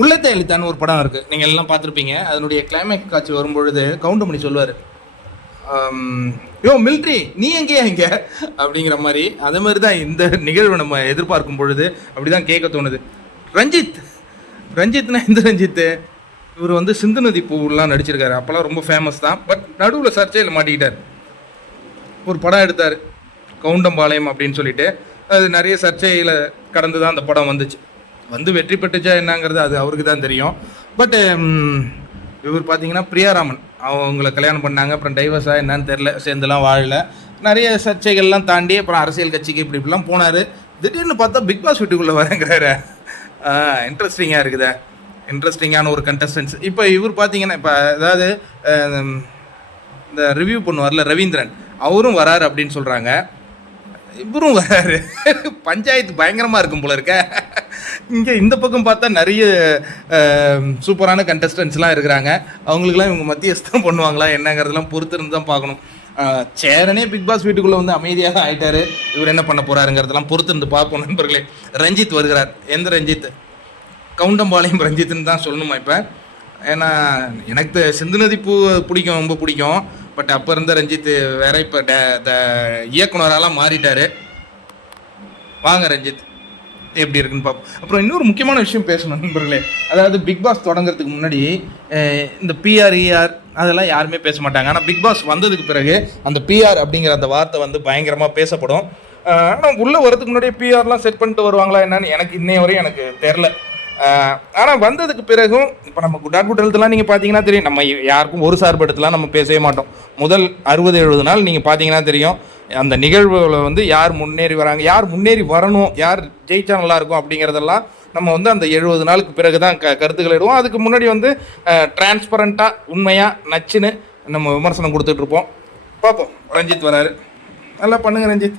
உள்ளத்தை எழுத்தான்னு ஒரு படம் இருக்குது, நீங்கள் எல்லாம் பார்த்துருப்பீங்க. அதனுடைய கிளைமேக்ஸ் காட்சி வரும்பொழுது கவுண்டமணி சொல்லுவார், யோ மில்ட்ரி நீ எங்கேயா இங்கே அப்படிங்கிற மாதிரி. அதே மாதிரி தான் இந்த நிகழ்வு நம்ம எதிர்பார்க்கும் பொழுது அப்படி தான் கேட்க தோணுது. ரஞ்சித்னா எந்த ரஞ்சித்து? இவர் வந்து சிந்து நதி பூவெலாம் நடிச்சிருக்காரு, அப்போல்லாம் ரொம்ப ஃபேமஸ் தான். பட் நடுவில் சர்ச்சையில் மாட்டிக்கிட்டார். ஒரு படம் எடுத்தார் கவுண்டம்பாளையம் அப்படின்னு சொல்லிட்டு, அது நிறைய சர்ச்சையில் கடந்து தான் அந்த படம் வந்துச்சு. வந்து வெற்றி பெற்றுச்சா என்னங்கிறது அது அவருக்கு தான் தெரியும். பட்டு இவர் பார்த்தீங்கன்னா பிரியாராமன் அவங்கள கல்யாணம் பண்ணாங்க, அப்புறம் டைவர்ஸாக என்னன்னு தெரில, சேர்ந்துலாம் வாழல, நிறைய சர்ச்சைகள்லாம் தாண்டி அப்புறம் அரசியல் கட்சிக்கு இப்படிலாம் போனார். திடீர்னு பார்த்தா பிக் பாஸ் வீட்டுக்குள்ளே வரேங்கிறாரு. இன்ட்ரெஸ்டிங்காக இருக்குதா, இன்ட்ரெஸ்டிங்கான ஒரு கண்டஸ்டன்ஸ். இப்போ இவர் பார்த்தீங்கன்னா இப்போ அதாவது இந்த ரிவ்யூ பண்ணுவார்ல ரவீந்திரன், அவரும் வராரு அப்படின்னு சொல்கிறாங்க, இவரும் வராரு. பஞ்சாயத்து பயங்கரமாக இருக்கும் போல இருக்க. இங்கே இந்த பக்கம் பார்த்தா நிறைய சூப்பரான கண்டஸ்டன்ஸ்லாம் இருக்கிறாங்க. அவங்களுக்குலாம் இவங்க மத்தியஸ்தம் பண்ணுவாங்களா என்னங்கிறதெல்லாம் பொறுத்திருந்து தான் பார்க்கணும். சேரனே பிக் பாஸ் வீட்டுக்குள்ளே வந்து அமைதியாக ஆகிட்டார். இவர் என்ன பண்ண போகிறாருங்கிறதெல்லாம் பொறுத்திருந்து பார்ப்போம் நண்பர்களே. ரஞ்சித் வருகிறார். எந்த ரஞ்சித்? கவுண்டம்பாளையம் ரஞ்சித்னு தான் சொல்லணுமா இப்போ? ஏன்னா எனக்கு சிந்து நதி பூ பிடிக்கும், ரொம்ப பிடிக்கும். பட் அப்போ இருந்த ரஞ்சித் வேற, இப்போ இயக்குனராலாம் மாறிட்டார். வாங்க ரஞ்சித், எப்படி இருக்குன்னு பார்ப்போம். அப்புறம் இன்னொரு முக்கியமான விஷயம் பேசணும் நண்பர்களே. அதாவது பிக் பாஸ் தொடங்குறதுக்கு முன்னாடி இந்த பிஆர் அதெல்லாம் யாருமே பேச மாட்டாங்க. ஆனால் பிக் பாஸ் வந்ததுக்கு பிறகு அந்த பிஆர் அப்படிங்கிற அந்த வார்த்தை வந்து பயங்கரமாக பேசப்படும். ஆனால் உள்ளே வரதுக்கு முன்னாடியே பிஆர்லாம் செட் பண்ணிட்டு வருவாங்களா என்னன்னு எனக்கு இன்னைய வரையும் எனக்கு தெரில. ஆனால் வந்ததுக்கு பிறகும் இப்போ நம்ம குட் ஹெல்த்லாம் நீங்கள் பார்த்தீங்கன்னா தெரியும், நம்ம யாருக்கும் ஒரு சார்பு எடுத்துலாம் நம்ம பேசவே மாட்டோம். முதல் 60-70 நாள் நீங்கள் பார்த்தீங்கன்னா தெரியும் அந்த நிகழ்வுகளை வந்து யார் முன்னேறி வராங்க, யார் முன்னேறி வரணும், யார் ஜெயிச்சா நல்லாயிருக்கும் அப்படிங்கிறதெல்லாம் நம்ம வந்து அந்த 70 நாளுக்கு பிறகு தான் கருத்துக்கள் இடுவோம். அதுக்கு முன்னாடி வந்து டிரான்ஸ்பரண்ட்டாக உண்மையாக நச்சுன்னு நம்ம விமர்சனம் கொடுத்துட்ருப்போம். பார்ப்போம். ரஞ்சித் வராரு, நல்லா பண்ணுங்கள் ரஞ்சித்.